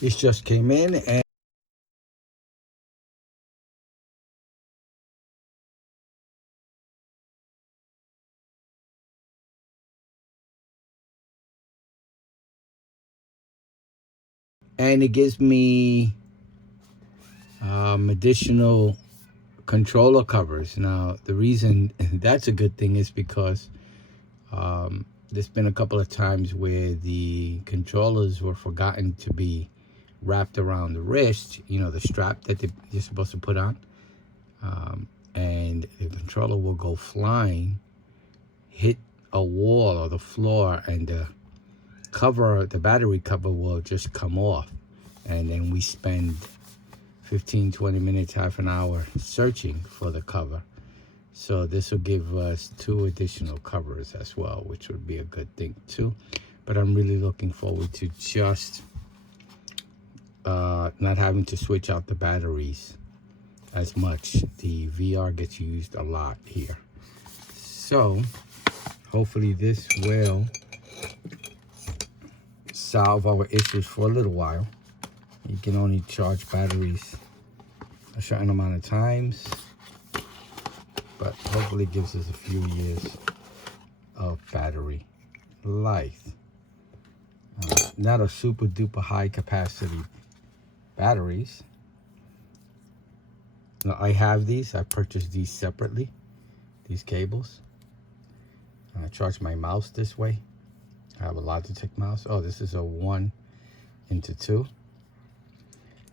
This just came in, and it gives me additional controller covers. Now, the reason that's a good thing is because there's been a couple of times where the controllers were forgotten to be wrapped around the wrist, the strap that you're supposed to put on, and the controller will go flying, hit a wall or the floor, and the battery cover will just come off, and then we spend 15-20 minutes, half an hour searching for the cover. So this will give us 2 additional covers as well, which would be a good thing too. But I'm really looking forward to just not having to switch out the batteries as much. The VR gets used a lot here. So hopefully this will solve our issues for a little while. You can only charge batteries a certain amount of times, but hopefully it gives us a few years of battery life. Not a super duper high capacity batteries. Now, I have these. I purchased these separately, these cables. I charge my mouse this way. I have a Logitech mouse. Oh, this is a 1:2.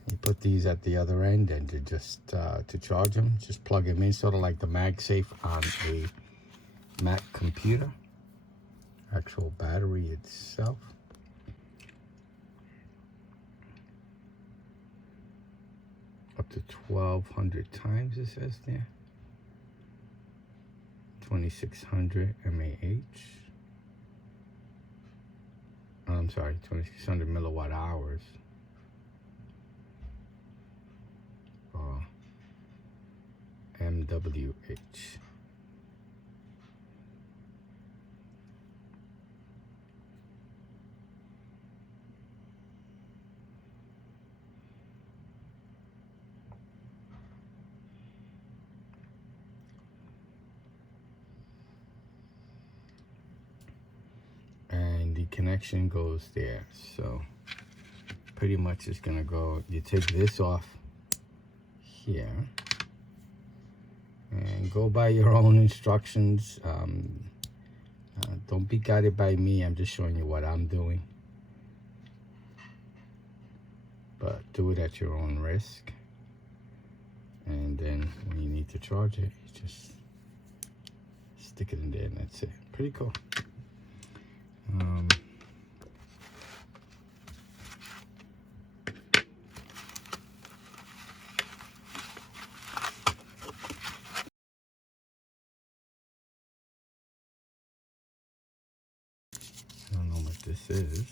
You put these at the other end, and to charge them, just plug them in, sort of like the MagSafe on a Mac computer. Actual battery itself. Up to 1,200 times, it says there. 2,600 mAh. I'm sorry, 2,600 milliwatt hours. MWH. And the connection goes there. So pretty much it's gonna go, you take this off here and go by your own instructions. Don't be guided by me. I'm just showing you what I'm doing, but do it at your own risk. And then when you need to charge it, you just stick it in there, and that's it. Pretty cool. I don't know what this is.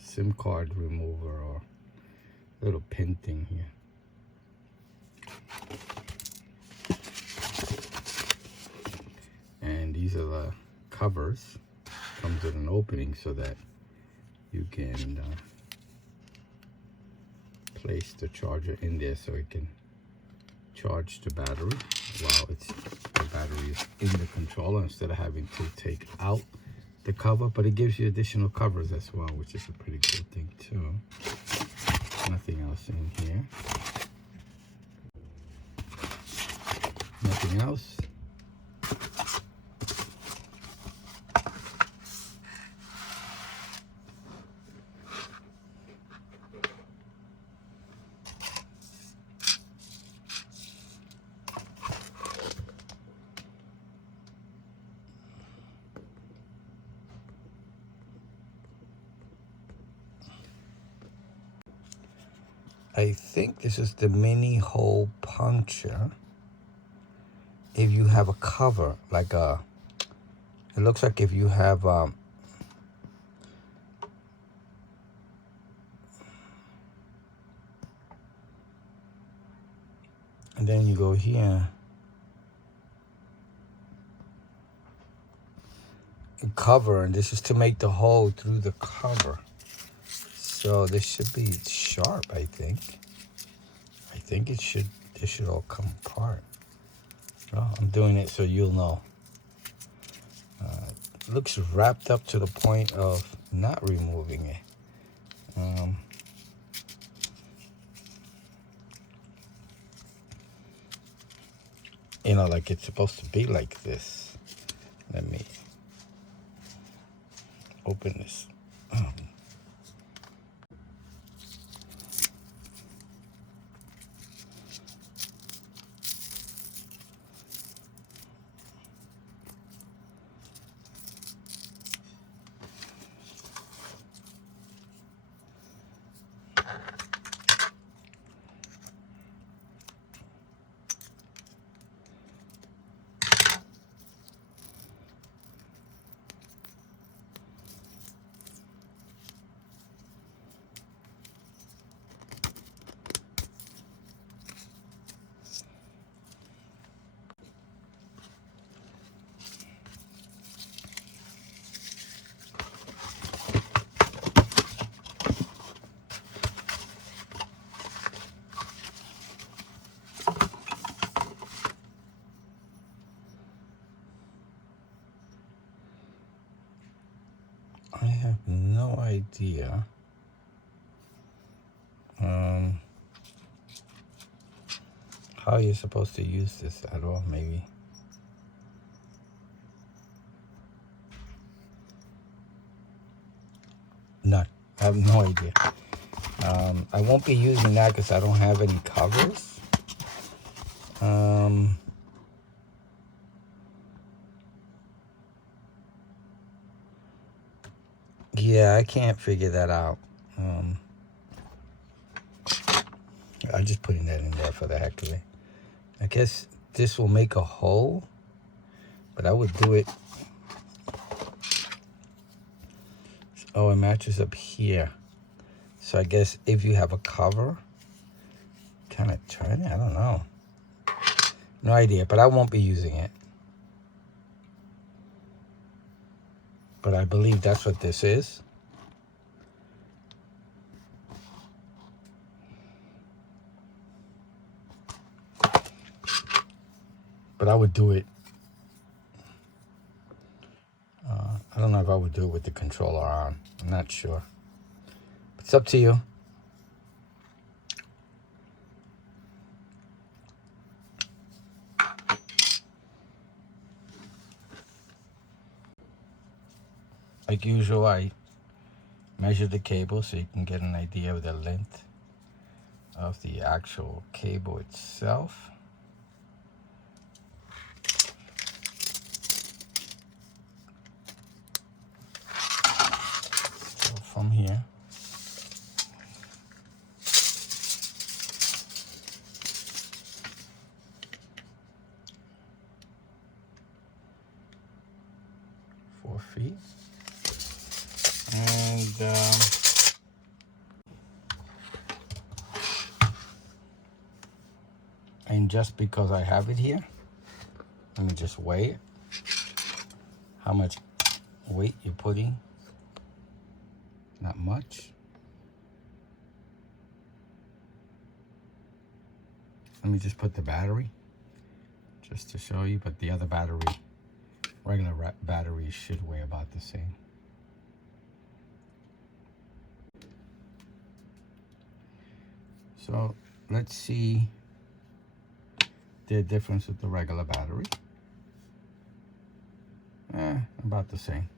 SIM card remover or little pin thing here. And these are the covers. Comes with an opening so that you can place the charger in there so it can charge the battery while the battery is in the controller, instead of having to take out the cover. But it gives you additional covers as well, which is a pretty cool thing too. Nothing else in here. Nothing else. I think this is the mini hole puncture. If you have a cover, like it looks like if you have And then you go here. Cover, and this is to make the hole through the cover. So this should be sharp, I think. I think this should all come apart. Well, I'm doing it so you'll know. It looks wrapped up to the point of not removing it. You know, like it's supposed to be like this. Let me open this. I have no idea. How you're supposed to use this at all, maybe. None. I have no idea. I won't be using that because I don't have any covers. Yeah, I can't figure that out. I'm just putting that in there for the heck of it. I guess this will make a hole, but I would do it. Oh, it matches up here. So I guess if you have a cover, kind of turn it. I don't know. No idea, but I won't be using it. But I believe that's what this is. But I would do it. I don't know if I would do it with the controller on. I'm not sure. It's up to you. Like usual, I measure the cable so you can get an idea of the length of the actual cable itself. So from here, feet, and just because I have it here, let me just weigh it. How much weight you're putting? Not much. Let me just put the battery just to show you, but the other battery, regular batteries should weigh about the same. So let's see the difference with the regular battery. About the same.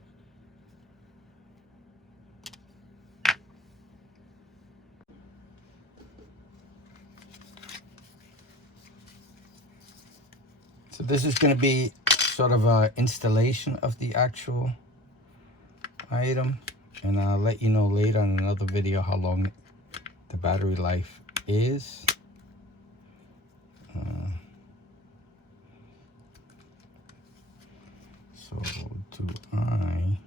So this is going to be sort of an installation of the actual item, and I'll let you know later in another video how long the battery life is. So do I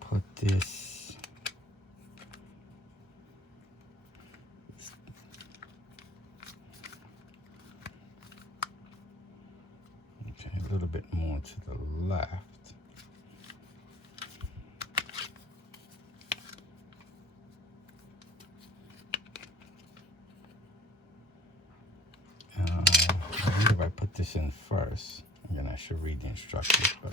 put this to the left. I wonder if I put this in first. Again, I should read the instructions, but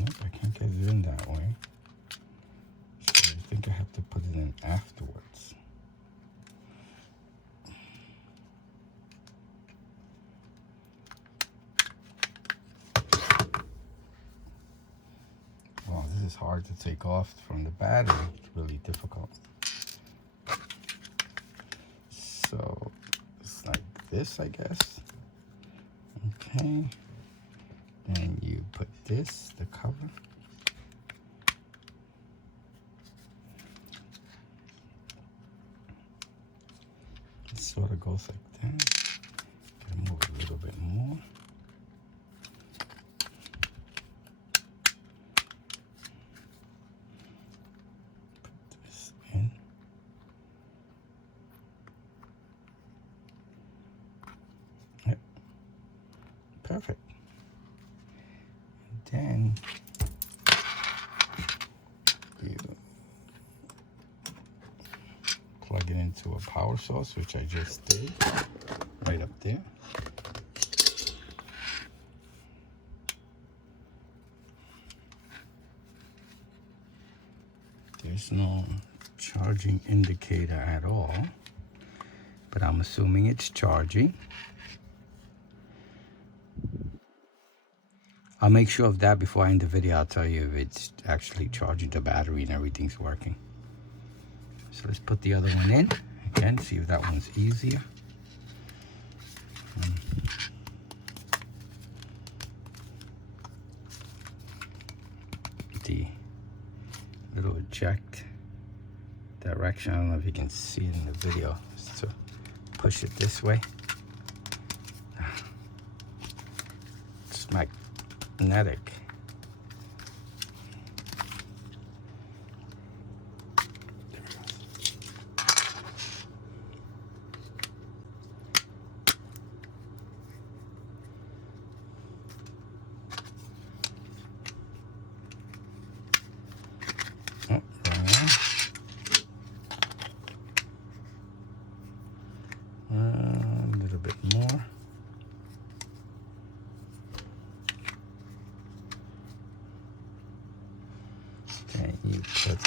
nope, I can't get it in that way. So I think I have to put it in afterwards. Wow, this is hard to take off from the battery. It's really difficult. So it's like this, I guess. Okay. Then you put this, the cover. It sort of goes like that. Gotta move it a little bit more. Put this in. Yep. Perfect. Then you plug it into a power source, which I just did, right up there. There's no charging indicator at all, but I'm assuming it's charging. I'll make sure of that before I end the video. I'll tell you if it's actually charging the battery and everything's working. So let's put the other one in. Again, see if that one's easier. The little eject direction, I don't know if you can see it in the video, is to push it this way. It's magnetic. Oh, a little bit more. Okay, you put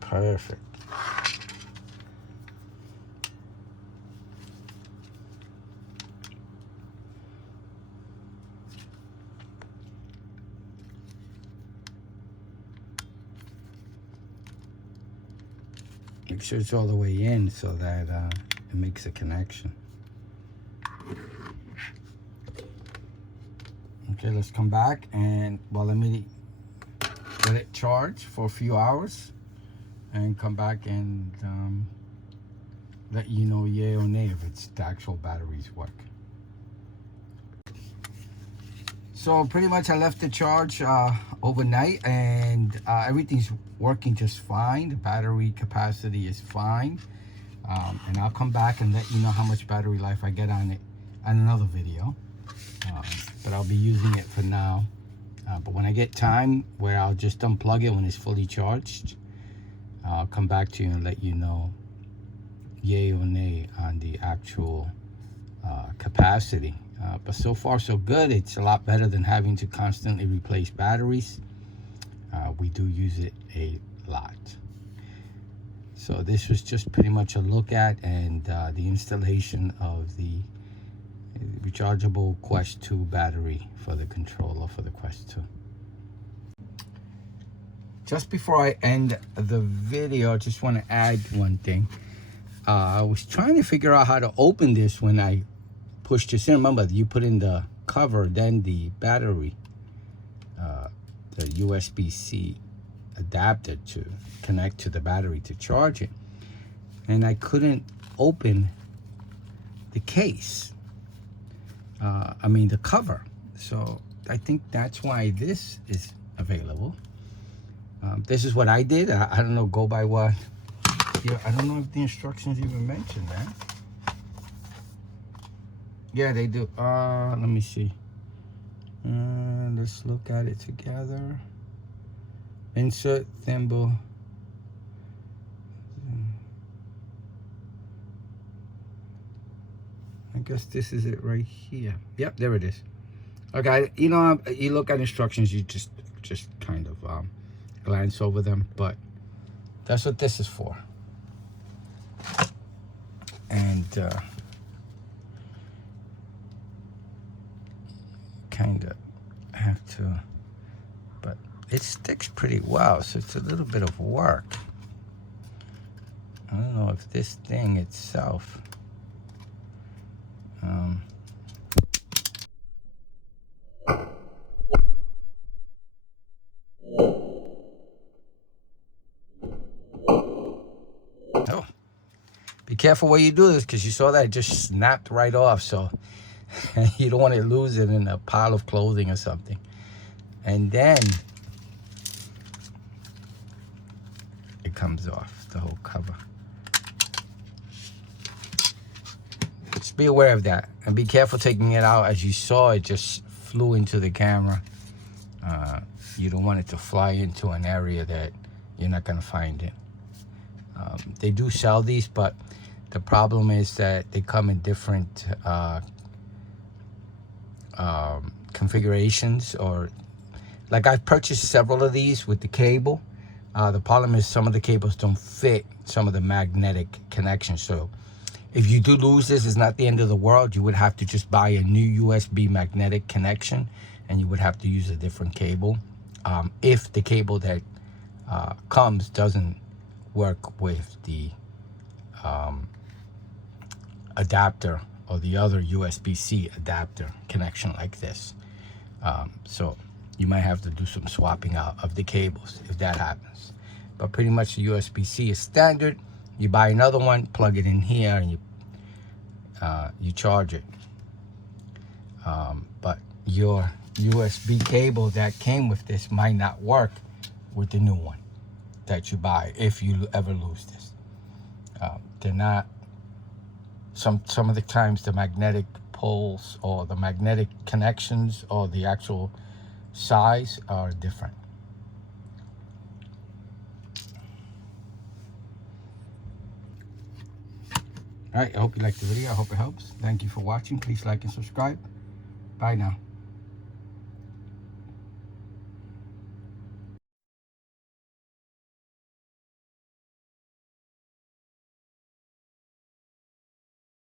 perfect. Make sure it's all the way in so that it makes a connection. Okay, let's come back and, well, let me let it charge for a few hours and come back and let you know yay or nay if it's the actual batteries work. So pretty much I left the charge overnight and everything's working just fine. The battery capacity is fine. And I'll come back and let you know how much battery life I get on it on another video. But I'll be using it for now. But when I get time where I'll just unplug it when it's fully charged, I'll come back to you and let you know yay or nay on the actual capacity. But so far so good. It's a lot better than having to constantly replace batteries. We do use it a lot. So this was just pretty much a look at and the installation of the rechargeable Quest 2 battery for the controller for the Quest 2. just before I end the video, I just want to add one thing. I was trying to figure out how to open this when I pushed this in. Remember, you put in the cover, then the battery, the USB-C adapter to connect to the battery to charge it. And I couldn't open the case. I mean, the cover. So I think that's why this is available. This is what I did. I don't know, go by what. Yeah, I don't know if the instructions even mention that. Yeah, they do. Let me see. Let's look at it together. Insert thimble. I guess this is it right here. Yep, there it is. Okay, you know, you look at instructions, you just kind of glance over them, but that's what this is for. And kind of have to, but it sticks pretty well, so it's a little bit of work. I don't know if this thing itself oh, be careful where you do this, because you saw that it just snapped right off, so you don't want to lose it in a pile of clothing or something. And then it comes off, the whole cover. Just be aware of that, and be careful taking it out. As you saw, it just flew into the camera. You don't want it to fly into an area that you're not going to find it. They do sell these, but the problem is that they come in different configurations, or like I've purchased several of these with the cable. The problem is some of the cables don't fit some of the magnetic connections. So if you do lose this, it's not the end of the world. You would have to just buy a new USB magnetic connection, and you would have to use a different cable. If the cable that comes doesn't work with the adapter or the other USB-C adapter connection like this. So you might have to do some swapping out of the cables if that happens. But pretty much the USB-C is standard. You buy another one, plug it in here, and you charge it. But your USB cable that came with this might not work with the new one that you buy if you ever lose this. They're not, some of the times the magnetic poles or the magnetic connections or the actual size are different. All right, I hope you liked the video. I hope it helps. Thank you for watching. Please like and subscribe. Bye now.